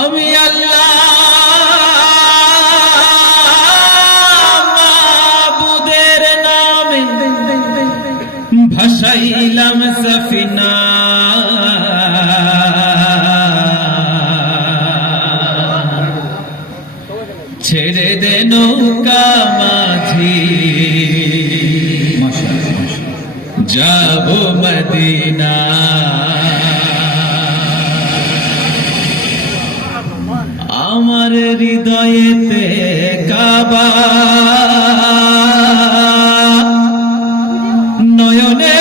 আমি আল্লাহ মাবুদের নামে ভাসাইলাম সফিনা, ছেড়ে দে নৌকা মাঝি, যাব মদিনা। আমার হৃদয়েতে কাবা, নয়নে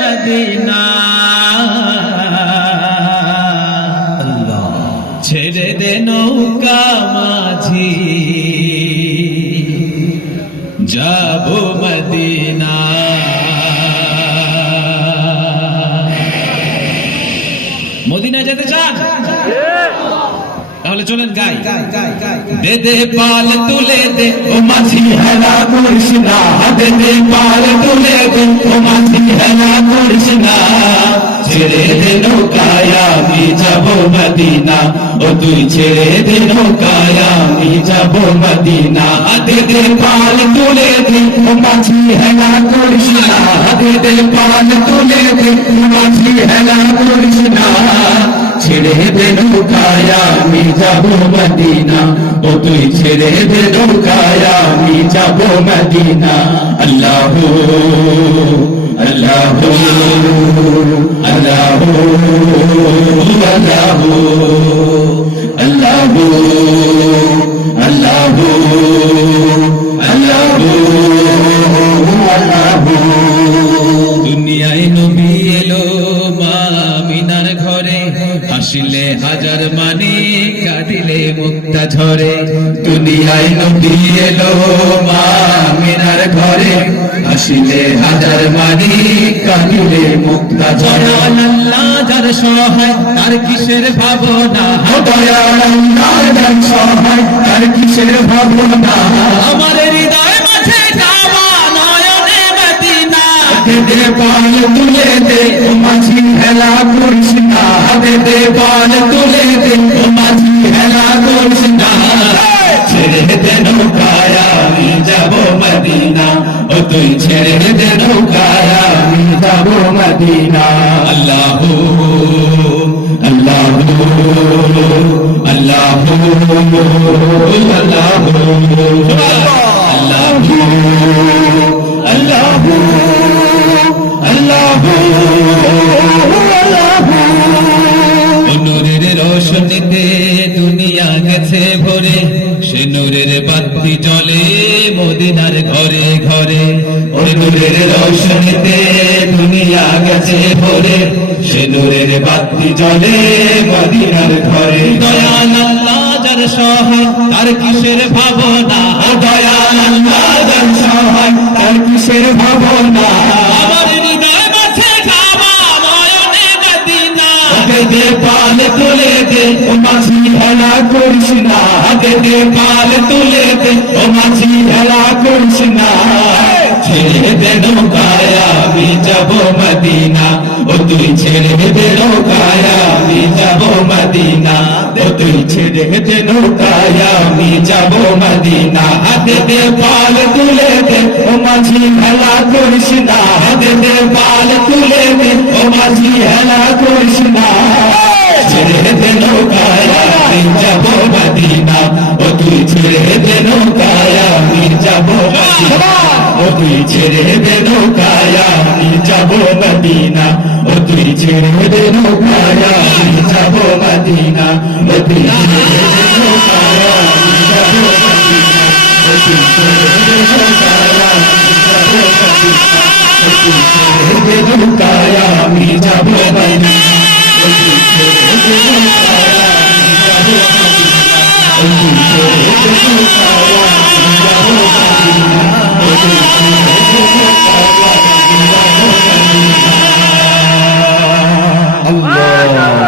মদিনা। ছেড়ে দে নৌকা মাঝি, যাব মদিনা। মদিনা যেতে চান? তাহলে চলেন গাই। দে দে পাল তুলে দে ও মাঝি হেলা করিস না, দে দে পাল তুলে দে ও মাঝি হেলা করিস না। ছেড়ে দে নৌকায় আমি যাব মদিনা, ও তুই ছেড়ে দে নৌকায় আমি যাব মদিনা। দে দে পাল তুলে দে ও মাঝি হেলা করিস না, দে দে পাল তুলে দে ও মাঝি হেলা করিস না। ছেড়ে দে নৌকায় আমি যাব মদিনা, ও তুই ছেড়ে দে নৌকায় আমি যাব মদিনা। আল্লাহ আল্লাহ আল্লাহ আল্লাহ আল্লাহ আল্লাহ আল্লাহ আল্লাহ। দুনিয়ায় নবী এলো মা আমিনার ঘরে, হাসিলে হাজার মানে কাঁদিলে মুক্তা ঝরে। দুনিয়ায় নবী এলো মা আমিনার ঘরে, হাসিলে হাজার মানে কাঁদিলে মুক্তা ঝরে। আল্লাহ যার সহায় তার কিসের ভাবনা, দয়াল আল্লাহ যার সহায় তার কিসের ভাবনা। আমার হৃদয় মাঝে কাবা, নয়নে মদিনা। দে দে পাল তুলে দে ও মাঝি হেলা করিস না, দে দে পাল তুলে দে ও মাঝি হেলা করিস না। ছেড়ে দে নৌকায় আমি যাব মদিনা, ও তুই ছেড়ে দে নৌকায় আমি যাব মদিনা। আল্লাহ আল্লাহ আল্লাহ আল্লাহ আল্লাহ আল্লাহ। নূরের রোশনীতে দুনিয়া গেছে ভরে, সে নূরের বাতি জ্বলে মদিনার ঘরে ঘরে। ওই নূরের রোশনীতে দুনিয়া গেছে ভরে, সে নূরের বাতি জ্বলে মদিনার ঘরে। দয়াল আল্লাহ যার সহায় তার কিসের ভাবনা, দয়াল আল্লাহ যার সহায় তার কিসের ভাবনা। আমার হৃদয় মাঝে কাবা, নয়নে মদিনা। দে দে পাল তুলে দে ও মাঝি হেলা করিস না, দে দে পাল তুলে দে ও মাঝি হেলা করিস না। ছেড়ে দে নৌকায় আমি যাব মদিনা, ও তুই ছেড়ে দে নৌকায় আমি যাব মদিনা। ও তুই ছেড়ে দে নৌকায় আমি যাব মদিনা। দে দে পাল তুলে দে ও মাঝি হেলা করিস না, দে দে পাল তুলে দে ও মাঝি হেলা করিস না। ছেড়ে দে নৌকায় আমি যাব মদিনা, ও তুই ছেড়ে দে নৌকায় আমি যাব মদিনা। ও তুই ছেড়ে দে নৌকায় আমি যাব মদিনা, ও তুই ছেড়ে দে নৌকায় আমি যাব মদিনা। ও তুই ছেড়ে দে নৌকায় আমি যাব মদিনা, ও তুই ছেড়ে দে নৌকায় আমি যাব মদিনা। ও তুই ছেড়ে দে নৌকায় আমি যাব মদিনা, ও তুই ছেড়ে দে নৌকায় আমি যাব মদিনা। ও তুই ছেড়ে দে নৌকায় আমি যাব মদিনা, ও তুই ছেড়ে দে নৌকায় আমি যাব মদিনা। আল্লাহ।